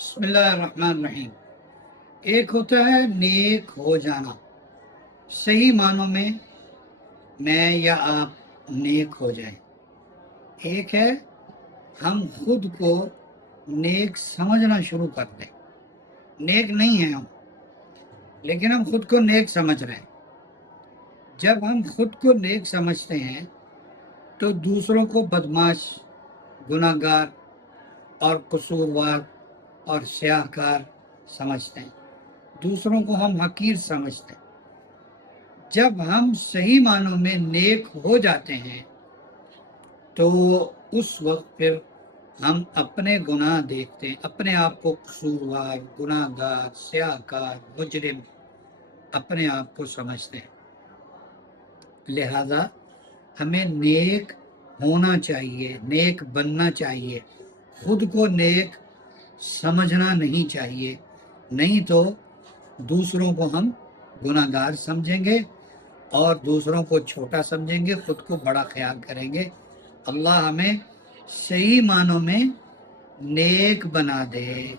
بسم اللہ الرحمن الرحیم۔ ایک ہوتا ہے نیک ہو جانا، صحیح معنوں میں میں یا آپ نیک ہو جائیں۔ ایک ہے ہم خود کو نیک سمجھنا شروع کر دیں۔ نیک نہیں ہیں ہم، لیکن ہم خود کو نیک سمجھ رہے ہیں۔ جب ہم خود کو نیک سمجھتے ہیں تو دوسروں کو بدمعاش، گناہ گار اور قصوروار اور سیاہ کار سمجھتے ہیں، دوسروں کو ہم حقیر سمجھتے ہیں۔ جب ہم صحیح معنوں میں نیک ہو جاتے ہیں تو اس وقت پھر ہم اپنے گناہ دیکھتے ہیں، اپنے آپ کو قصوروار، گناہ گار، سیاہ کار، مجرم اپنے آپ کو سمجھتے ہیں۔ لہذا ہمیں نیک ہونا چاہیے، نیک بننا چاہیے، خود کو نیک سمجھنا نہیں چاہیے، نہیں تو دوسروں کو ہم گناہ گار سمجھیں گے اور دوسروں کو چھوٹا سمجھیں گے، خود کو بڑا خیال کریں گے۔ اللہ ہمیں صحیح معنوں میں نیک بنا دے۔